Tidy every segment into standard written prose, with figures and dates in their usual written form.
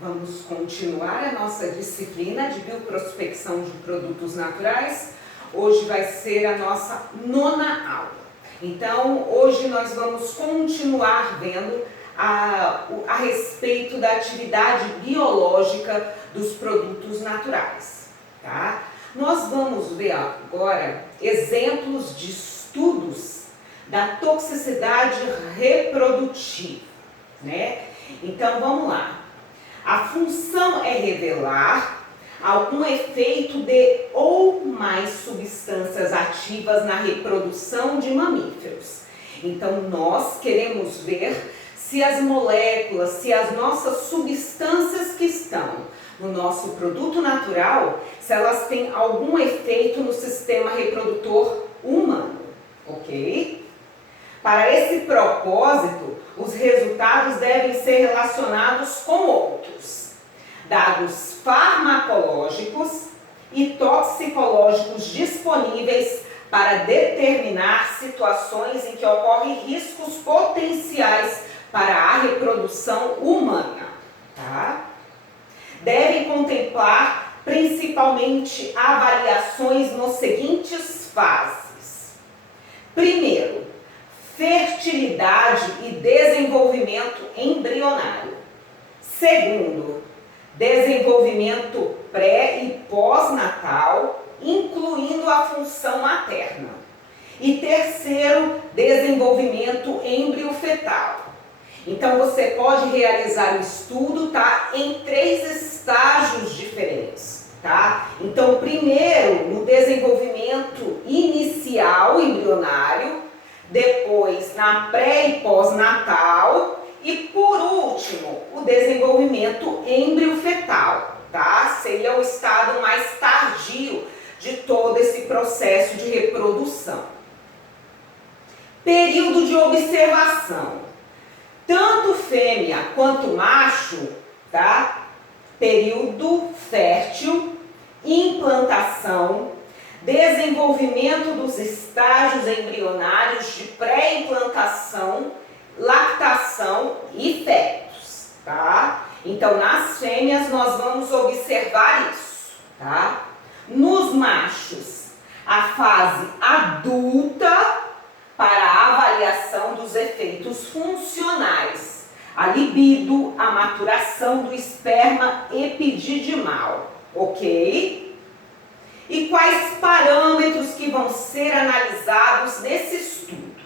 Vamos continuar a nossa disciplina de bioprospecção de produtos naturais. Hoje vai ser a nossa 9ª aula. Então, hoje nós vamos continuar vendo a respeito da atividade biológica dos produtos naturais, tá? Nós vamos ver agora exemplos de estudos da toxicidade reprodutiva, né? Então, vamos lá. A função é revelar algum efeito de ou mais substâncias ativas na reprodução de mamíferos. Então, nós queremos ver se as moléculas, se as nossas substâncias que estão no nosso produto natural, se elas têm algum efeito no sistema reprodutor humano, ok? Para esse propósito, os resultados devem ser relacionados com outros dados farmacológicos e toxicológicos disponíveis para determinar situações em que ocorrem riscos potenciais para a reprodução humana, tá? Devem contemplar principalmente avaliações nas seguintes fases. Primeiro, fertilidade e desenvolvimento embrionário. Segundo, desenvolvimento pré e pós-natal, incluindo a função materna. E terceiro, desenvolvimento embriofetal. Então, você pode realizar o estudo, tá, em 3 estágios diferentes, tá? Então, primeiro, no desenvolvimento inicial embrionário, depois na pré e pós-natal e, por último, o desenvolvimento embriofetal, tá? Seria o estado mais tardio de todo esse processo de reprodução. Período de observação. Tanto fêmea quanto macho, tá? Período fértil, implantação, desenvolvimento dos estágios embrionários de pré-implantação, lactação e fetos, tá? Então, nas fêmeas nós vamos observar isso, tá? Nos machos, a fase adulta para a avaliação dos efeitos funcionais, a libido, a maturação do esperma epididimal, ok? E quais parâmetros que vão ser analisados nesse estudo?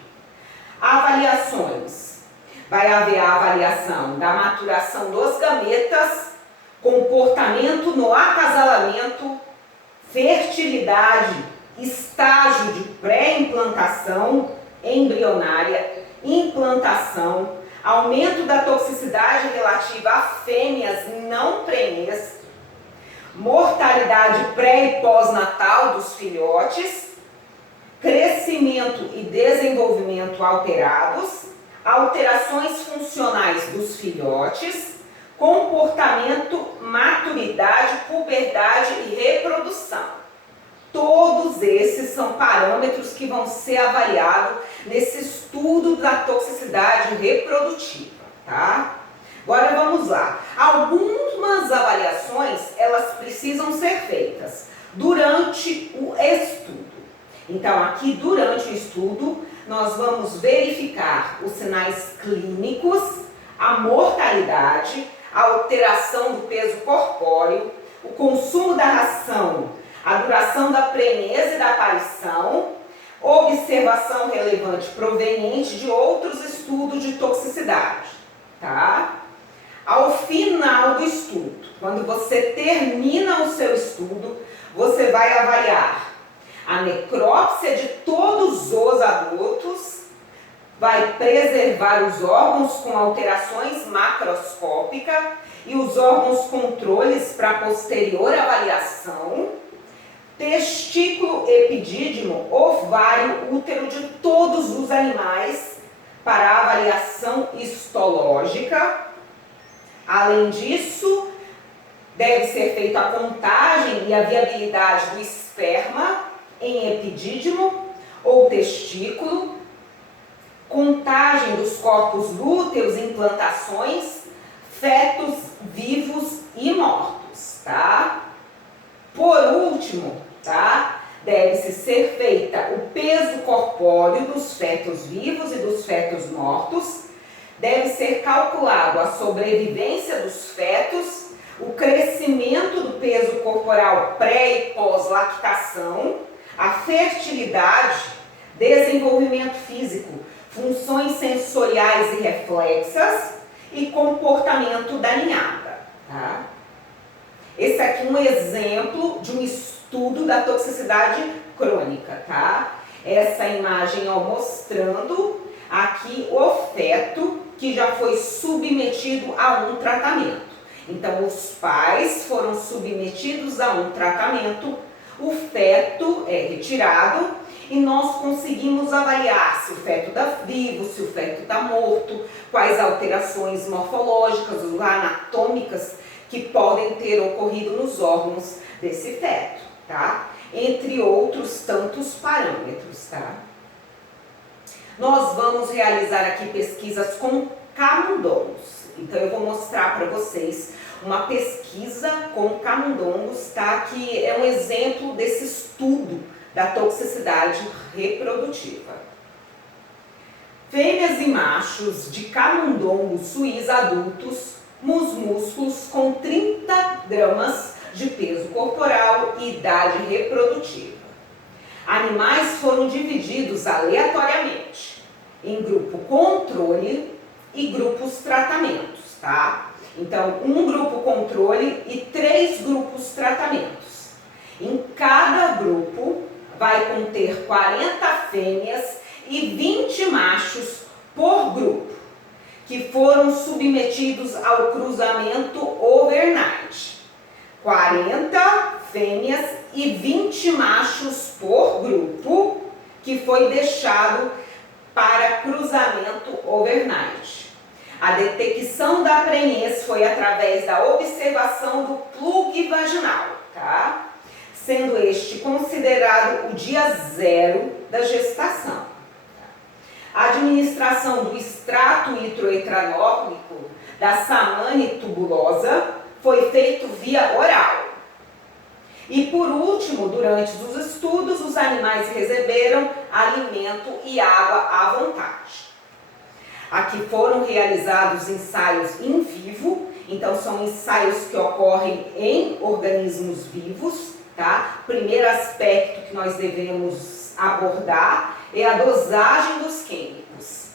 Avaliações. Vai haver a avaliação da maturação dos gametas, comportamento no acasalamento, fertilidade, estágio de pré-implantação embrionária, implantação, aumento da toxicidade relativa a fêmeas não prenhes, mortalidade pré e pós-natal dos filhotes, crescimento e desenvolvimento alterados, alterações funcionais dos filhotes, comportamento, maturidade, puberdade e reprodução. Todos esses são parâmetros que vão ser avaliados nesse estudo da toxicidade reprodutiva, tá? Agora vamos lá. Algumas avaliações, elas precisam ser feitas durante o estudo. Então, aqui durante o estudo, nós vamos verificar os sinais clínicos, a mortalidade, a alteração do peso corpóreo, o consumo da ração, a duração da prenhez e da aparição, observação relevante proveniente de outros estudos de toxicidade, tá? Ao final do estudo, quando você termina o seu estudo, você vai avaliar a necrópsia de todos os adultos, vai preservar os órgãos com alterações macroscópicas e os órgãos controles para posterior avaliação, testículo, epidídimo, ovário, útero de todos os animais para avaliação histológica. Além disso, deve ser feita a contagem e a viabilidade do esperma em epidídimo ou testículo, contagem dos corpos lúteos, implantações, fetos vivos e mortos, tá? Por último, tá? Deve-se ser feita o peso corpóreo dos fetos vivos e dos fetos mortos. Deve ser calculado a sobrevivência dos fetos, o crescimento do peso corporal pré e pós-lactação, a fertilidade, desenvolvimento físico, funções sensoriais e reflexas e comportamento da ninhada, tá? Esse aqui é um exemplo de um estudo da toxicidade crônica, tá? Essa imagem mostrando aqui o feto que já foi submetido a um tratamento. Então, os pais foram submetidos a um tratamento, o feto é retirado e nós conseguimos avaliar se o feto está vivo, se o feto está morto, quais alterações morfológicas ou anatômicas que podem ter ocorrido nos órgãos desse feto, tá? Entre outros tantos parâmetros, tá? Nós vamos realizar aqui pesquisas com camundongos. Então, eu vou mostrar para vocês uma pesquisa com camundongos, tá? Que é um exemplo desse estudo da toxicidade reprodutiva. Fêmeas e machos de camundongos suís adultos, músculos com 30 gramas de peso corporal e idade reprodutiva. Animais foram divididos aleatoriamente em grupo controle e grupos tratamentos, tá? Então, um grupo controle e 3 grupos tratamentos. Em cada grupo vai conter 40 fêmeas e 20 machos por grupo, que foram submetidos ao cruzamento overnight. 40 fêmeas e 20 machos por grupo, que foi deixado para cruzamento overnight. A detecção da prenhez foi através da observação do plugue vaginal, tá? Sendo este considerado o dia 0 da gestação. A administração do extrato hidroetranólico da samane tubulosa foi feito via oral. E por último, durante os estudos, os animais receberam alimento e água à vontade. Aqui foram realizados ensaios in vivo, então são ensaios que ocorrem em organismos vivos, tá? Primeiro aspecto que nós devemos abordar é a dosagem dos químicos.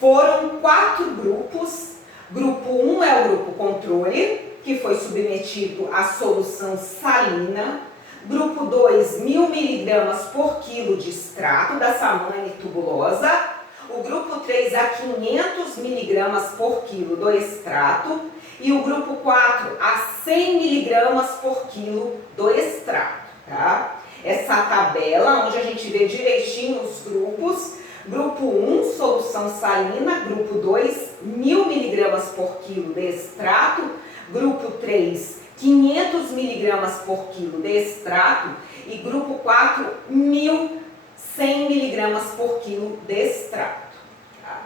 Foram 4 grupos. Grupo 1 é o grupo controle, que foi submetido à solução salina. Grupo 2, 1000 mg por quilo de extrato da samane tubulosa. O grupo 3 a 500 mg por quilo do extrato. E o grupo 4 a 100 mg por quilo do extrato, tá? Essa tabela, onde a gente vê direitinho os grupos. Grupo 1, solução salina. Grupo 2, 1000 mg por quilo de extrato. Grupo 3, 500 mg por quilo de extrato. E grupo 4, 1100 mg por quilo de extrato. Tá?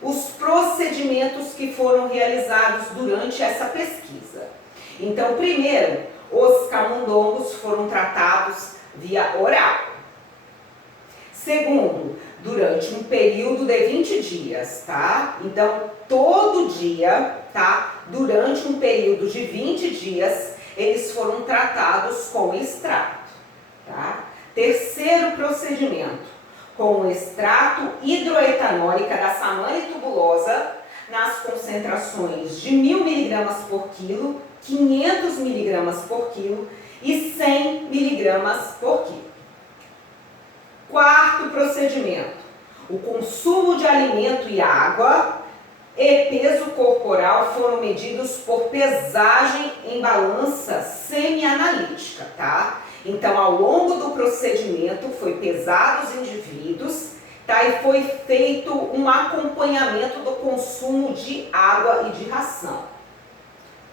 Os procedimentos que foram realizados durante essa pesquisa. Então, primeiro, os camundongos foram tratados via oral. Segundo, durante um período de 20 dias, tá? Então, todo dia, tá? Durante um período de 20 dias, eles foram tratados com extrato, tá? Terceiro procedimento, com extrato hidroetanólica da samane tubulosa, nas concentrações de 1000 mg por quilo, 500 mg por quilo e 100 mg por quilo. Quarto procedimento, o consumo de alimento e água e peso corporal foram medidos por pesagem em balança semi-analítica, tá? Então, ao longo do procedimento, foi pesado os indivíduos, tá? E foi feito um acompanhamento do consumo de água e de ração.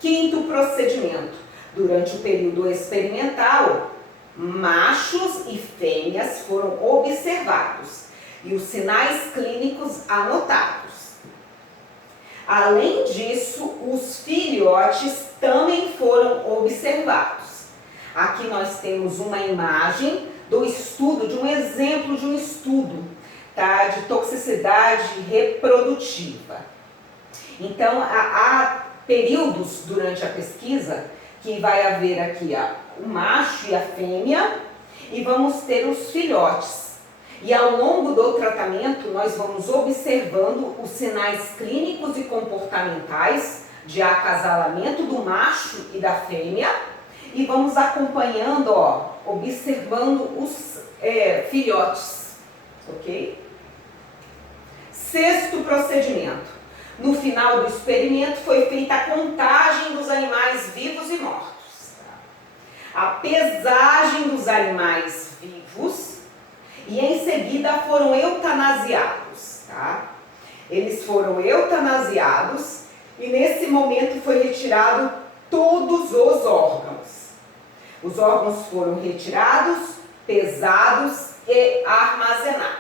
Quinto procedimento, durante o período experimental, machos e fêmeas foram observados e os sinais clínicos anotados. Além disso, os filhotes também foram observados. Aqui nós temos uma imagem do estudo, de um exemplo de um estudo, tá? De toxicidade reprodutiva. Então, há períodos durante a pesquisa que vai haver aqui o macho e a fêmea e vamos ter os filhotes. E ao longo do tratamento, nós vamos observando os sinais clínicos e comportamentais de acasalamento do macho e da fêmea e vamos acompanhando, observando os filhotes, ok? Sexto procedimento. No final do experimento foi feita a contagem dos animais vivos e mortos. A pesagem dos animais vivos e em seguida foram eutanasiados, tá? Eles foram eutanasiados e nesse momento foi retirado todos os órgãos. Os órgãos foram retirados, pesados e armazenados.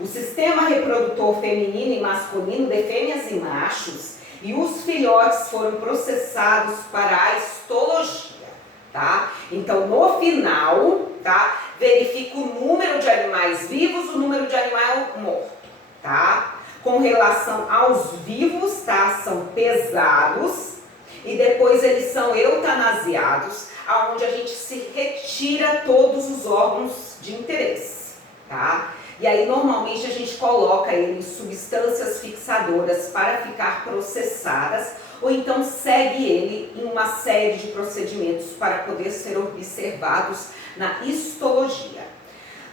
O sistema reprodutor feminino e masculino de fêmeas e machos e os filhotes foram processados para a histologia, tá? Então, no final, tá? Verifica o número de animais vivos, o número de animal morto, tá? Com relação aos vivos, tá? São pesados e depois eles são eutanasiados, aonde a gente se retira todos os órgãos de interesse, tá? E aí, normalmente, a gente coloca ele em substâncias fixadoras para ficar processadas, ou então segue ele em uma série de procedimentos para poder ser observados na histologia.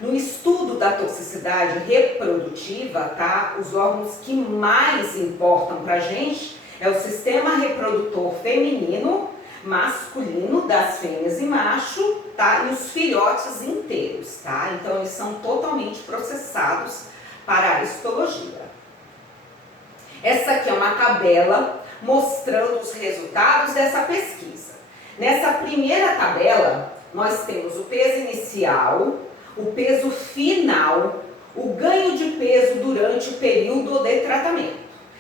No estudo da toxicidade reprodutiva, tá? Os órgãos que mais importam para a gente é o sistema reprodutor feminino, masculino das fêmeas e macho, tá? E os filhotes inteiros, tá? Então eles são totalmente processados para a histologia. Essa aqui é uma tabela mostrando os resultados dessa pesquisa. Nessa primeira tabela, nós temos o peso inicial, o peso final, o ganho de peso durante o período de tratamento.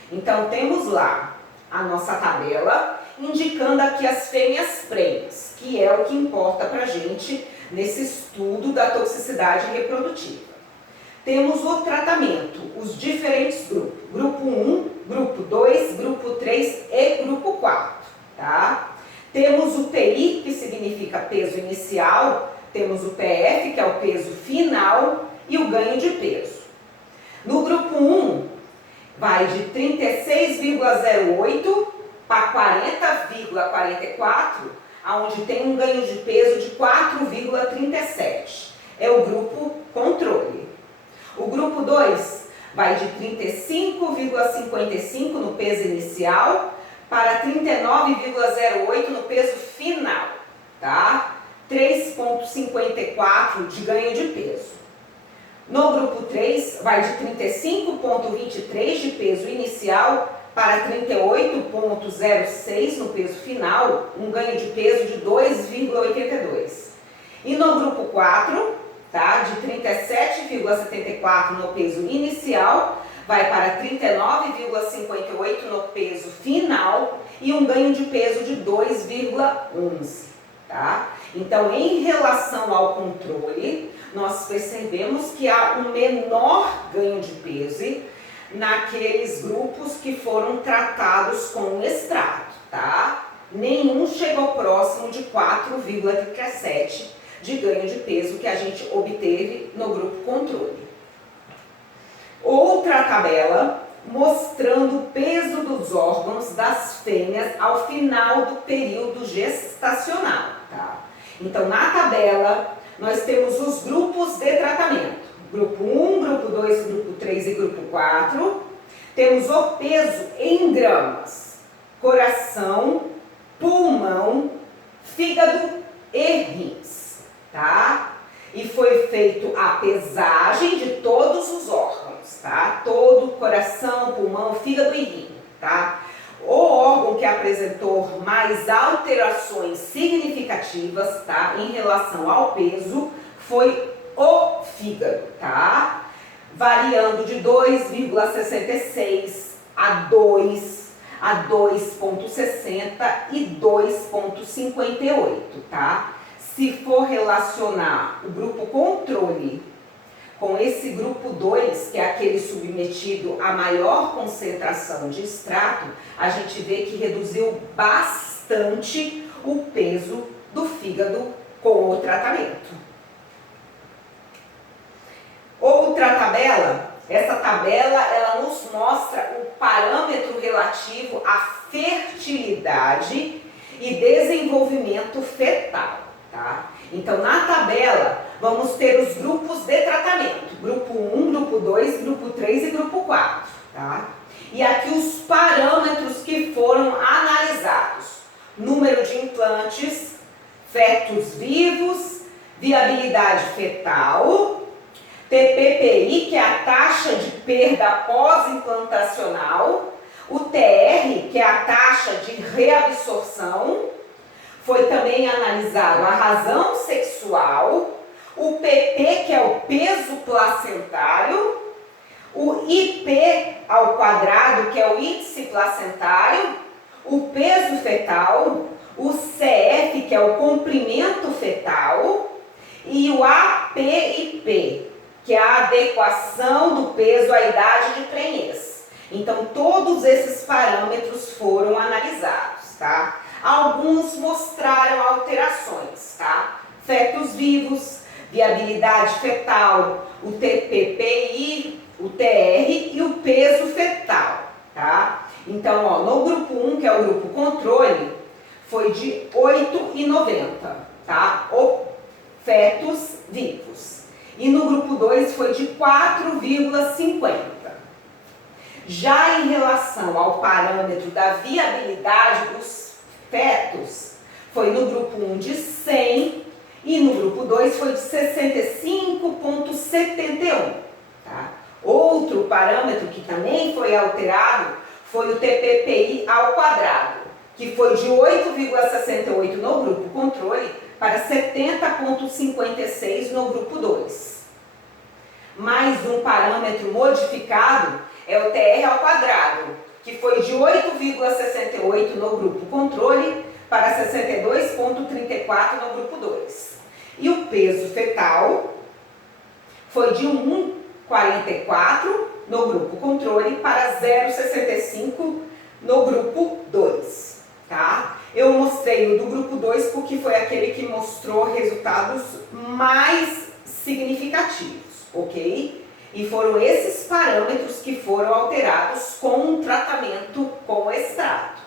Então temos lá a nossa tabela indicando aqui as fêmeas prenhes, que é o que importa para a gente nesse estudo da toxicidade reprodutiva. Temos o tratamento, os diferentes grupos, grupo 1, grupo 2, grupo 3 e grupo 4, tá? Temos o PI, que significa peso inicial, temos o PF, que é o peso final, e o ganho de peso. No grupo 1, vai de 36,08 para 40,44, onde tem um ganho de peso de 4,37. É o grupo controle. O grupo 2 vai de 35,55 no peso inicial para 39,08 no peso final, tá? 3,54 de ganho de peso. No grupo 3, vai de 35,23 de peso inicial para 38,06 no peso final, um ganho de peso de 2,82. E no grupo 4, tá, de 37,74 no peso inicial, vai para 39,58 no peso final e um ganho de peso de 2,11, tá? Então, em relação ao controle, nós percebemos que há um menor ganho de peso naqueles grupos que foram tratados com extrato, tá? Nenhum chegou próximo de 4,17 de ganho de peso que a gente obteve no grupo controle. Outra tabela mostrando o peso dos órgãos das fêmeas ao final do período gestacional, tá? Então, na tabela, nós temos os grupos de tratamento. Grupo 1, grupo 2, grupo 3 e grupo 4. Temos o peso em gramas, coração, pulmão, fígado e rins, tá? E foi feito a pesagem de todos os órgãos, tá? Todo coração, pulmão, fígado e rim, tá? O órgão que apresentou mais alterações significativas, tá? Em relação ao peso, foi o fígado, tá? Variando de 2,66 a 2, a 2,60 e 2,58, tá? Se for relacionar o grupo controle com esse grupo 2, que é aquele submetido a maior concentração de extrato, a gente vê que reduziu bastante o peso do fígado com o tratamento. Outra tabela, essa tabela ela nos mostra o parâmetro relativo à fertilidade e desenvolvimento fetal, tá? Então, na tabela, vamos ter os grupos de tratamento, grupo 1, grupo 2, grupo 3 e grupo 4, tá? E aqui os parâmetros que foram analisados: número de implantes, fetos vivos, viabilidade fetal, TPPI, que é a taxa de perda pós-implantacional, o TR, que é a taxa de reabsorção. Foi também analisado a razão sexual, o PP, que é o peso placentário, o IP ao quadrado, que é o índice placentário, o peso fetal, o CF, que é o comprimento fetal, e o APIP, que é a adequação do peso à idade de prenhez. Então, todos esses parâmetros foram analisados, tá? Alguns mostraram alterações, tá? Fetos vivos, viabilidade fetal, o TPPI, o TR e o peso fetal, tá? Então, ó, no grupo 1, que é o grupo controle, foi de 8,90, tá? O fetos vivos. E no grupo 2 foi de 4,50. Já em relação ao parâmetro da viabilidade dos fetos, foi no grupo 1 de 100 e no grupo 2 foi de 65,71. Tá? Outro parâmetro que também foi alterado foi o TPPI ao quadrado, que foi de 8,68 no grupo controle para 70,56 no grupo 2. Mais um parâmetro modificado é o TR ao quadrado, que foi de 8,68 no grupo controle para 62,34 no grupo 2. E o peso fetal foi de 1,44 no grupo controle para 0,65 no grupo 2, tá? Eu mostrei o do grupo 2 porque foi aquele que mostrou resultados mais significativos, ok? E foram esses parâmetros que foram alterados com o tratamento com extrato.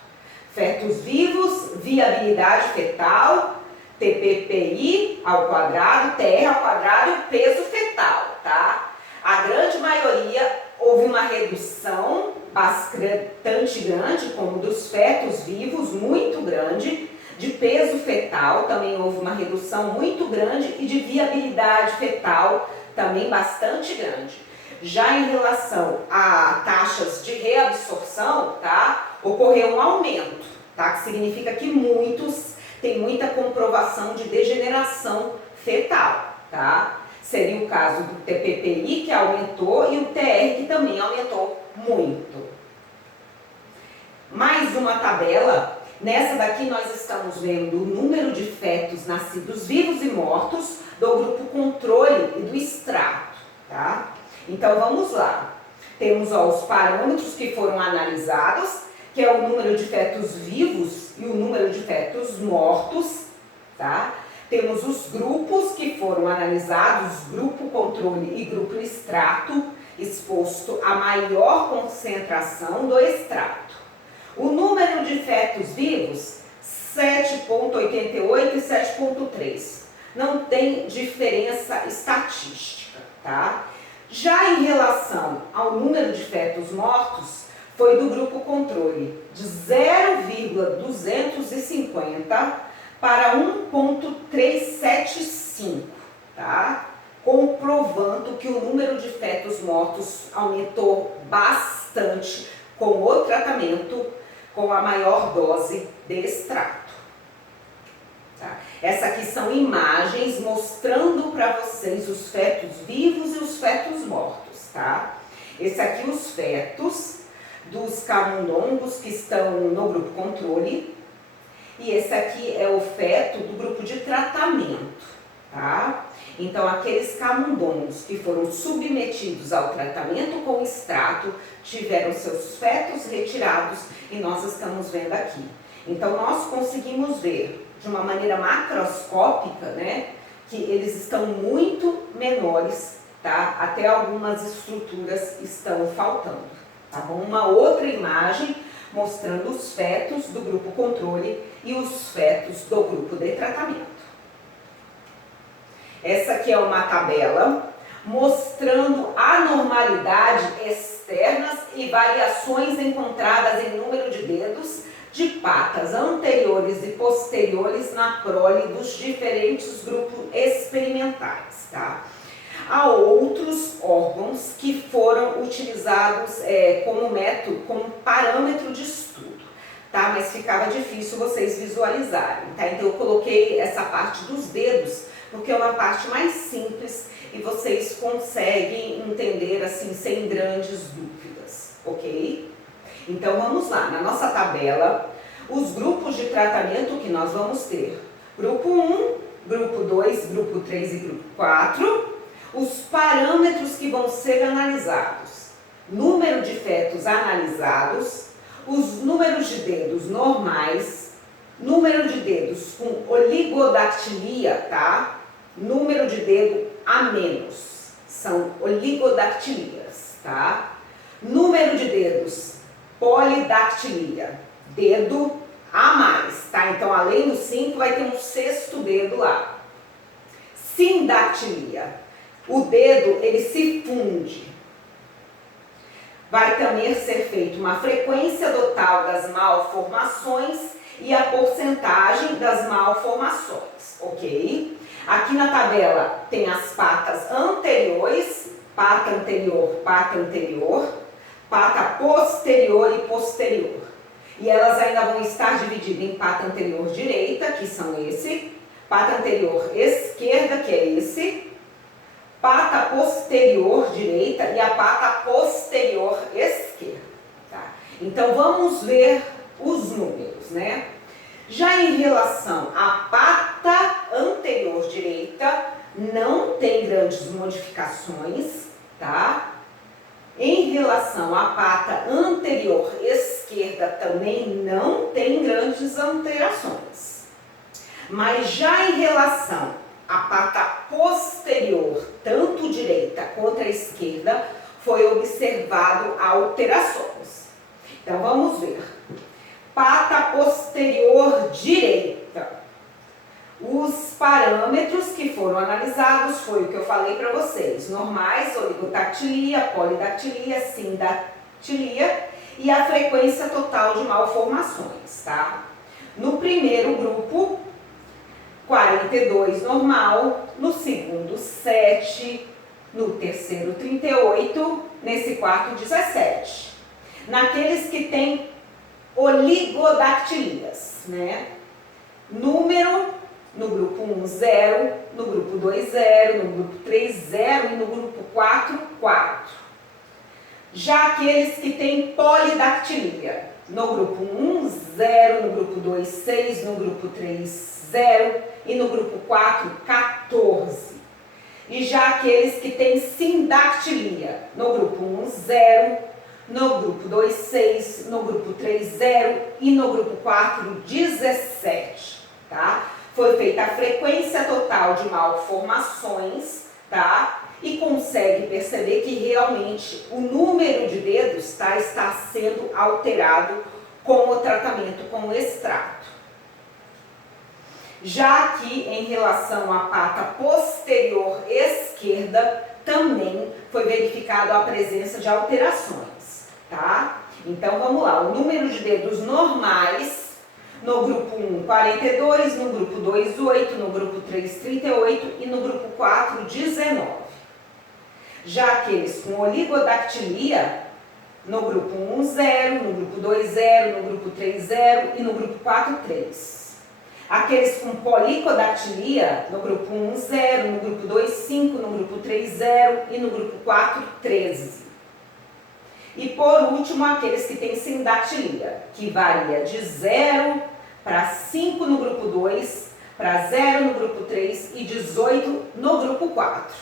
Fetos vivos, viabilidade fetal, TPPI ao quadrado, TR ao quadrado e o peso fetal, tá? A grande maioria houve uma redução bastante grande, como dos fetos vivos, muito grande, de peso fetal também houve uma redução muito grande e de viabilidade fetal também bastante grande. Já em relação a taxas de reabsorção, tá, ocorreu um aumento, tá, que significa que muitos têm muita comprovação de degeneração fetal, tá? Seria o caso do TPPI, que aumentou, e o TR, que também aumentou muito. Mais uma tabela. Nessa daqui nós estamos vendo o número de fetos nascidos vivos e mortos do grupo controle e do extrato, tá? Então vamos lá. Temos ó, os parâmetros que foram analisados, que é o número de fetos vivos e o número de fetos mortos, tá? Temos os grupos que foram analisados, grupo controle e grupo extrato, exposto a maior concentração do extrato. O número de fetos vivos, 7,88 e 7,3. Não tem diferença estatística, tá? Já em relação ao número de fetos mortos, foi do grupo controle de 0,250 para 1,375, tá? Comprovando que o número de fetos mortos aumentou bastante com o tratamento com a maior dose de extrato. Tá? Essa aqui são imagens mostrando para vocês os fetos vivos e os fetos mortos, tá? Esse aqui os fetos dos camundongos que estão no grupo controle. E esse aqui é o feto do grupo de tratamento, tá? Então, aqueles camundongos que foram submetidos ao tratamento com extrato tiveram seus fetos retirados e nós estamos vendo aqui. Então, nós conseguimos ver de uma maneira macroscópica, né, que eles estão muito menores, tá? Até algumas estruturas estão faltando, tá bom? Uma outra imagem mostrando os fetos do grupo controle e os fetos do grupo de tratamento. Essa aqui é uma tabela mostrando anormalidades externas e variações encontradas em número de dedos de patas anteriores e posteriores na prole dos diferentes grupos experimentais, tá? Há outros órgãos que foram utilizados como método, como parâmetro de estudo, tá? Mas ficava difícil vocês visualizarem, tá? Então eu coloquei essa parte dos dedos, porque é uma parte mais simples e vocês conseguem entender assim sem grandes dúvidas, ok? Então vamos lá, na nossa tabela, os grupos de tratamento que nós vamos ter: grupo 1, grupo 2, grupo 3 e grupo 4. Os parâmetros que vão ser analisados: número de fetos analisados, os números de dedos normais, número de dedos com oligodactilia, tá? Número de dedo a menos, são oligodactilias, tá? Número de dedos polidactilia, dedo a mais, tá? Então, além do 5, vai ter um sexto dedo lá. Sindactilia, o dedo, ele se funde. Vai também ser feita uma frequência total das malformações e a porcentagem das malformações, ok? Aqui na tabela tem as patas anteriores, pata anterior, pata posterior e posterior. E elas ainda vão estar divididas em pata anterior direita, que são esse, pata anterior esquerda, que é esse, pata posterior direita e a pata posterior esquerda. Tá? Então vamos ver os números, né? Já em relação à pata anterior direita, não tem grandes modificações, tá? Em relação à pata anterior esquerda, também não tem grandes alterações. Mas já em relação à pata posterior, tanto direita quanto a esquerda, foi observado alterações. Então vamos ver. Pata posterior direita. Os parâmetros que foram analisados foi o que eu falei para vocês: normais, oligodactilia, polidactilia, sindactilia e a frequência total de malformações, tá? No primeiro grupo, 42 normal, no segundo 7, no terceiro 38, nesse quarto 17. Naqueles que têm oligodactilias, né? Número no grupo 1, 0, no grupo 2, 0, no grupo 3, 0 e no grupo 4, 4. Já aqueles que têm polidactilia, no grupo 1, 0, no grupo 2, 6, no grupo 3, 0 e no grupo 4, 14. E já aqueles que têm sindactilia, no grupo 1, 0, no grupo 2, 6, no grupo 3, 0 e no grupo 4, 17, tá? Foi feita a frequência total de malformações, tá? E consegue perceber que realmente o número de dedos, tá, está sendo alterado com o tratamento com o extrato. Já aqui, em relação à pata posterior esquerda, também foi verificado a presença de alterações, tá? Então, vamos lá. O número de dedos normais, no grupo 1, 42, no grupo 2, 8, no grupo 3, 38 e no grupo 4, 19. Já aqueles com oligodactilia, no grupo 1, 0, no grupo 2, 0, no grupo 3, 0 e no grupo 4, 3. Aqueles com policodactilia, no grupo 1, 0, no grupo 2, 5, no grupo 3, 0 e no grupo 4, 13. E por último, aqueles que têm sindactilia, que varia de 0 para 5 no grupo 2, para 0 no grupo 3 e 18 no grupo 4,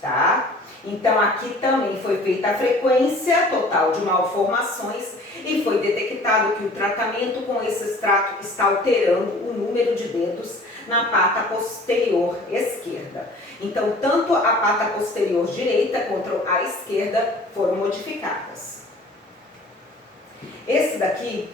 tá? Então, aqui também foi feita a frequência total de malformações e foi detectado que o tratamento com esse extrato está alterando o número de dedos na pata posterior esquerda. Então, tanto a pata posterior direita quanto a esquerda foram modificadas. Esse daqui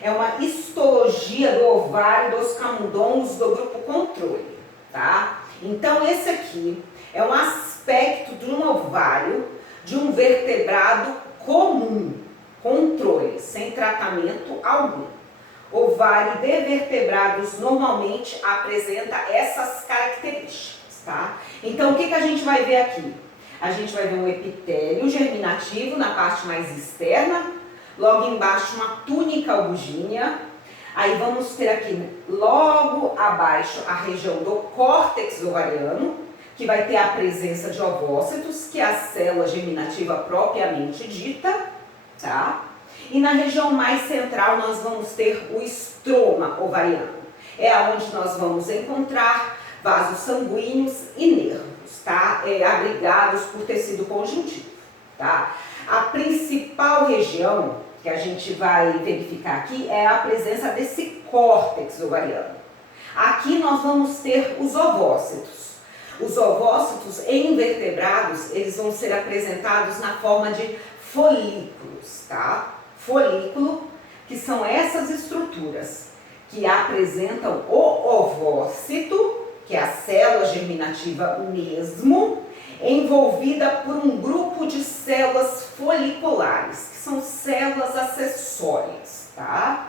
é uma histologia do ovário dos camundongos do grupo controle, tá? Então, esse aqui é um aspecto de um ovário de um vertebrado comum, controle, sem tratamento algum. Ovário de vertebrados normalmente apresenta essas características, tá? Então, o que a gente vai ver aqui? A gente vai ver um epitélio germinativo na parte mais externa, logo embaixo uma túnica albuginea, aí vamos ter aqui logo abaixo a região do córtex ovariano, que vai ter a presença de ovócitos, que é a célula germinativa propriamente dita, tá? E na região mais central nós vamos ter o estroma ovariano. É onde nós vamos encontrar vasos sanguíneos e nervos, tá? Abrigados por tecido conjuntivo, tá? A principal região que a gente vai verificar aqui é a presença desse córtex ovariano. Aqui nós vamos ter os ovócitos. Os ovócitos em invertebrados, eles vão ser apresentados na forma de folículos, tá? Folículo, que são essas estruturas que apresentam o ovócito, que é a célula germinativa mesmo, envolvida por um grupo de células foliculares, que são células acessórias, tá?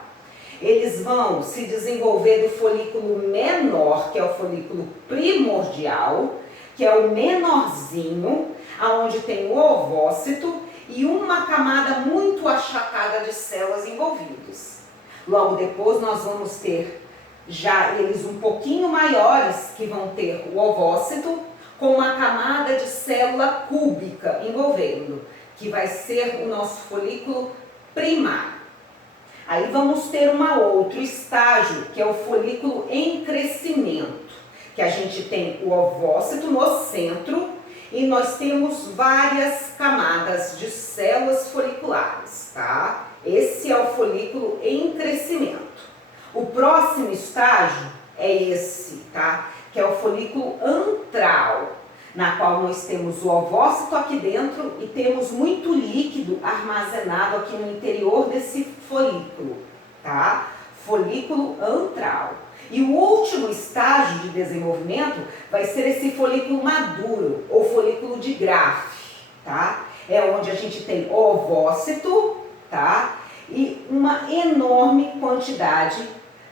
Eles vão se desenvolver do folículo menor, que é o folículo primordial, que é o menorzinho, aonde tem o ovócito e uma camada muito achatada de células envolvidas. Logo depois nós vamos ter já eles um pouquinho maiores, que vão ter o ovócito, com uma camada de célula cúbica envolvendo, que vai ser o nosso folículo primário. Aí vamos ter um outro estágio, que é o folículo em crescimento, que a gente tem o ovócito no centro e nós temos várias camadas de células foliculares, tá? Esse é o folículo em crescimento. O próximo estágio é esse, tá? Que é o folículo antral, na qual nós temos o ovócito aqui dentro e temos muito líquido armazenado aqui no interior desse folículo, tá? Folículo antral. E o último estágio de desenvolvimento vai ser esse folículo maduro, ou folículo de Graafi, tá? É onde a gente tem o ovócito, tá? E uma enorme quantidade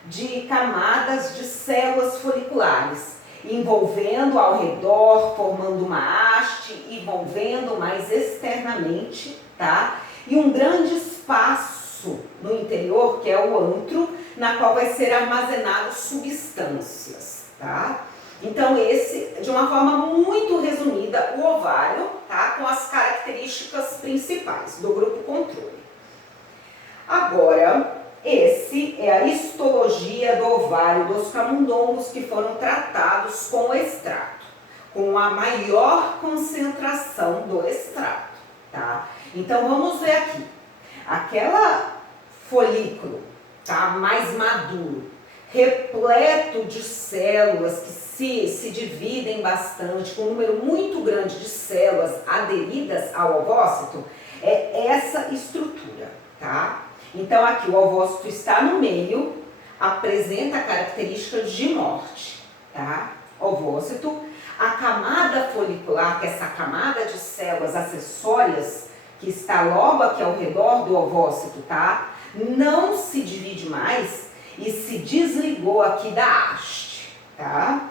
de camadas de células foliculares, envolvendo ao redor, formando uma haste, envolvendo mais externamente, tá? E um grande espaço no interior, que é o antro, na qual vai ser armazenado substâncias, tá? Então esse, de uma forma muito resumida, o ovário, tá? Com as características principais do grupo controle. Agora, esse é a histologia do ovário dos camundongos que foram tratados com o extrato, com a maior concentração do extrato, tá? Então vamos ver aqui, aquela folículo, tá, mais maduro, repleto de células que se dividem bastante, com um número muito grande de células aderidas ao ovócito, é essa estrutura, tá? Então aqui o ovócito está no meio, apresenta características de morte, tá? Ovócito, a camada folicular, que é essa camada de células acessórias que está logo aqui ao redor do ovócito, tá? Não se divide mais e se desligou aqui da haste, tá?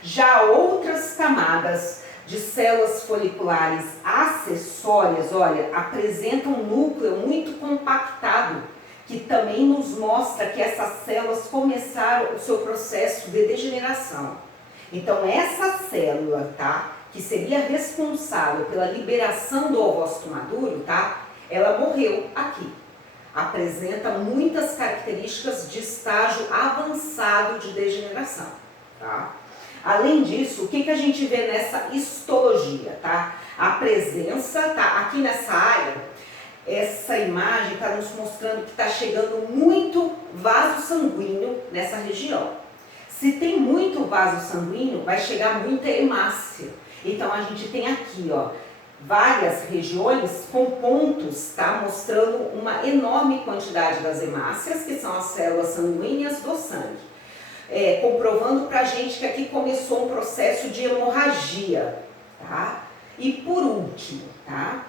Já outras camadas de células foliculares acessórias, olha, apresentam um núcleo muito compactado, que também nos mostra que essas células começaram o seu processo de degeneração. Então, essa célula, tá, que seria responsável pela liberação do ovócito maduro, tá, ela morreu aqui. Apresenta muitas características de estágio avançado de degeneração, tá? Além disso, o que a gente vê nessa histologia, tá? A presença, tá? Aqui nessa área, essa imagem está nos mostrando que está chegando muito vaso sanguíneo nessa região. Se tem muito vaso sanguíneo, vai chegar muita hemácia. Então a gente tem aqui, ó, várias regiões com pontos, tá? Mostrando uma enorme quantidade das hemácias, que são as células sanguíneas do sangue. Comprovando pra gente que aqui começou um processo de hemorragia, tá? E por último, tá?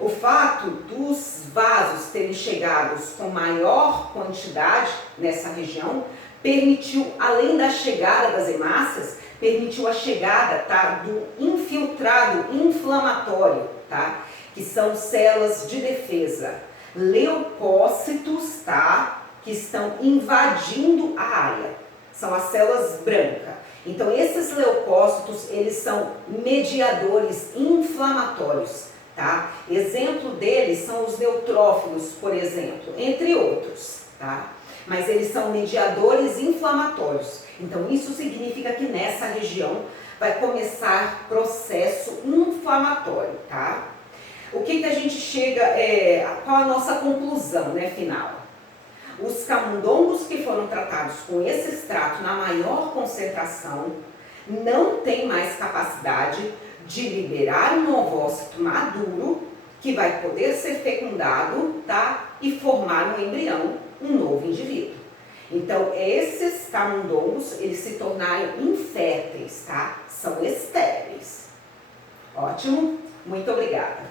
O fato dos vasos terem chegado com maior quantidade nessa região permitiu, além da chegada das hemácias, permitiu a chegada, tá, do infiltrado inflamatório, tá? Que são células de defesa, leucócitos, tá? Que estão invadindo a área. São as células brancas. Então, esses leucócitos, eles são mediadores inflamatórios, tá? Exemplo deles são os neutrófilos, por exemplo, entre outros, tá? Mas eles são mediadores inflamatórios. Então, isso significa que nessa região vai começar processo inflamatório, tá? O que a gente chega, qual a nossa conclusão, né, final? Os camundongos que foram tratados com esse extrato na maior concentração não têm mais capacidade de liberar um ovócito maduro que vai poder ser fecundado, tá? E formar um embrião, um novo indivíduo. Então, esses camundongos, eles se tornaram inférteis, tá? São estéreis. Ótimo? Muito obrigada.